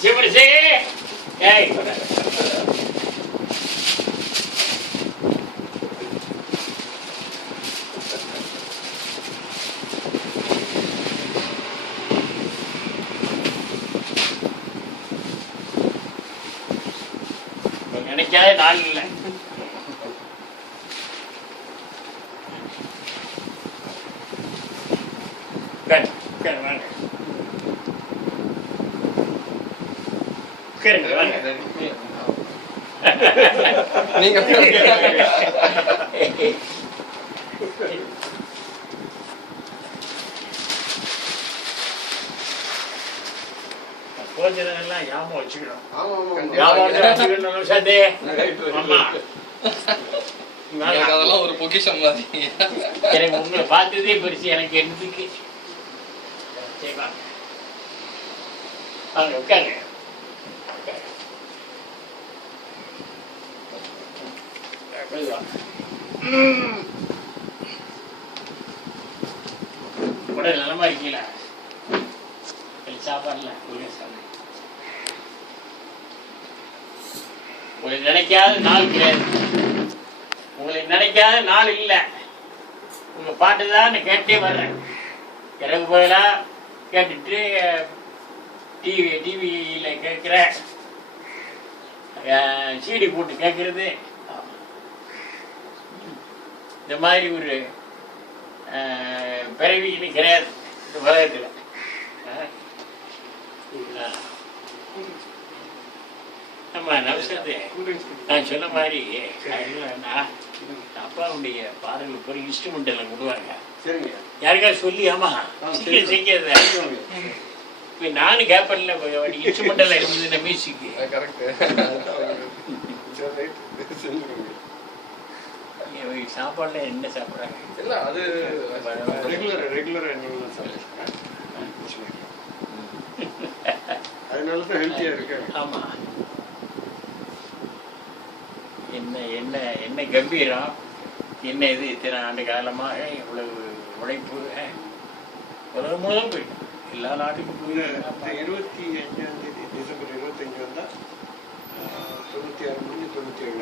சிவரிசே ஏய் நினைக்காத நாள் இல்லை. நீங்க போஜனெல்லாம் ஞாபகம் வச்சுக்கணும். அதெல்லாம் ஒரு பொக்கிஷம் மாதிரி. எனக்கு உங்களை பார்த்ததே பெருசு. எனக்கு எதுக்கு வாங்க உட்காருங்க. உடல் நலமா இருக்கீங்களா? சாப்பாடுல உங்களை நினைக்காத நாள் கிடையாது. உங்களை நினைக்காத நாள் இல்லை. உங்க பாட்டுதான் கேட்டே வர்றேன். இரவு போயலா கேட்டுட்டு டிவியில கேட்கிற சீடி போட்டு கேட்கறது இந்த மாதிரி ஒரு பிறவி இன்னும் கிடையாது இந்த உலகத்தில். ஆமா நவசத்து நான் சொன்ன மாதிரி அப்பாவுடைய பாடலுக்கு ஒரு இன்ஸ்ட்ருமெண்ட் எல்லாம் கொடுவாங்க. யாருக்காவது சொல்லி ஆமா சீக்கிரம் செய்யறது. இப்போ நானும் கேப்பன்ல இன்ஸ்ட்ருமெண்ட் எல்லாம் இருந்தது மியூசிக்கு. சாப்பாடுல என்ன சாப்பிட்றாங்க? இல்லை அது ரெகுலராக அதனால தான் ஹெல்த்தியாக இருக்கு. ஆமா என்ன என்ன என்ன கம்பீரம், என்ன இது இத்தனை ஆண்டு காலமாக இவ்வளவு உழைப்பு உலகம் முழுவதும் போயிட்டு எல்லா நாட்டுக்கும் போய் 25 டிசம்பர் 25 வந்தா 96 முடிஞ்சு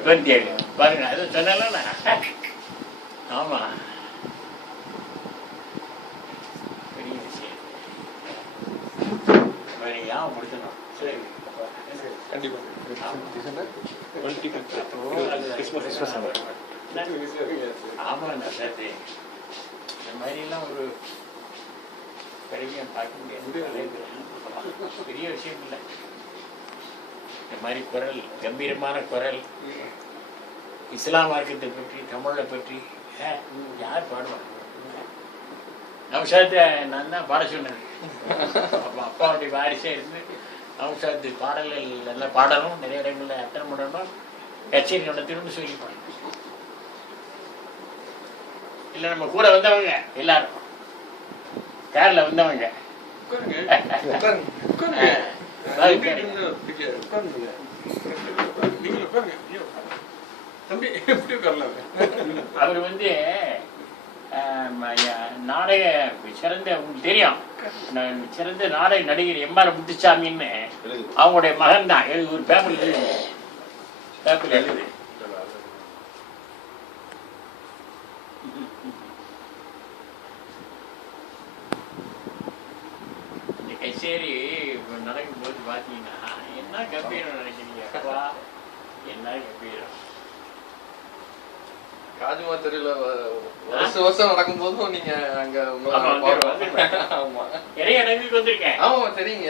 97 பாருங்க. அது சொன்னால ஆமா பெரிய விஷயம். ஏன் முடிச்சணும்? சரி கண்டிப்பாக ஆமாண்ணா சார். இந்த மாதிரிலாம் ஒரு பெரிய பார்க்க முடியாது. பெரிய விஷயம் இல்லை. இந்த மாதிரி குரல், கம்பீரமான குரல், இஸ்லாம் மார்க்கத்தை பற்றி, தமிழை பற்றி யார் பாடுவாங்க? நவஷாத்தை நான் தான் பாட சொன்னேன். அப்போ அப்பாவுடைய வாரிசே இருந்து நவஷாத்து பாடல்கள் எல்லாம் பாடணும், நிறைய இடங்களில் அட்டெண்ட் பண்ணணும், கச்சேரி நடத்தணும்னு சொல்லிப்பாங்க. இல்லை நம்ம கூட வந்தவங்க எல்லாரும் காரில் வந்தவங்க அவர் வந்து நாடக சிறந்த, உங்களுக்கு தெரியும், சிறந்த நாடக நடிகர் எம்ஆர் முத்துசாமின்னு அவங்களுடைய மகன் தான். ஒரு பேப்பர் எழுது இந்த கச்சேரி நடக்கும் போது பாத்தீங்கன்னா என்ன கம்பீரம் நினைக்கிறீங்க? அப்பா என்ன கம்பீரம்! காஜுமா தெரியல வருஷம் நடக்கும் போதும் நீங்க அங்க நிறைய இடங்களுக்கு வந்திருக்கேன். ஆமா தெரியுங்க.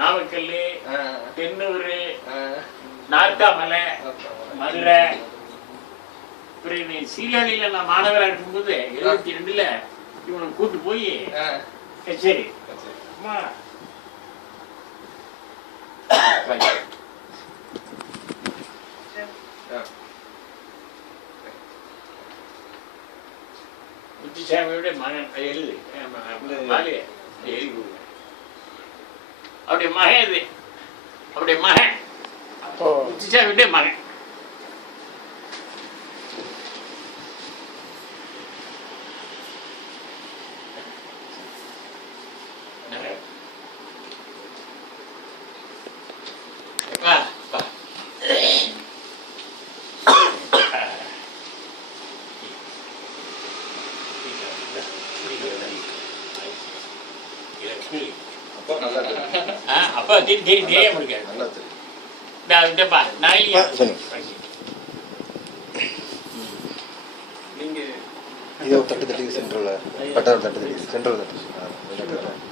நாமக்கல், தென்னூர், நார்த்தாமலை, மதுரை. சீர்காழியில நான் மாணவராக இருக்கும்போது 72ல இவனை கூட்டு போய் சரி முத்துசாமியோட மகன் எழுது எழுதி அவருடைய மகன் இது. அவருடைய மகன் முத்துசாமியோட மகன். அப்போ நல்லா தெரியும். அப்போ தெரியாம இருக்காது. நல்லா தெரியும். இந்தப்பா நான் இல்லையா நீங்க இதே ஒரு தட்டு தட்டி சென்ட்ரல் பட்டார் தட்டு தட்டி சென்ட்ரல் தட்டு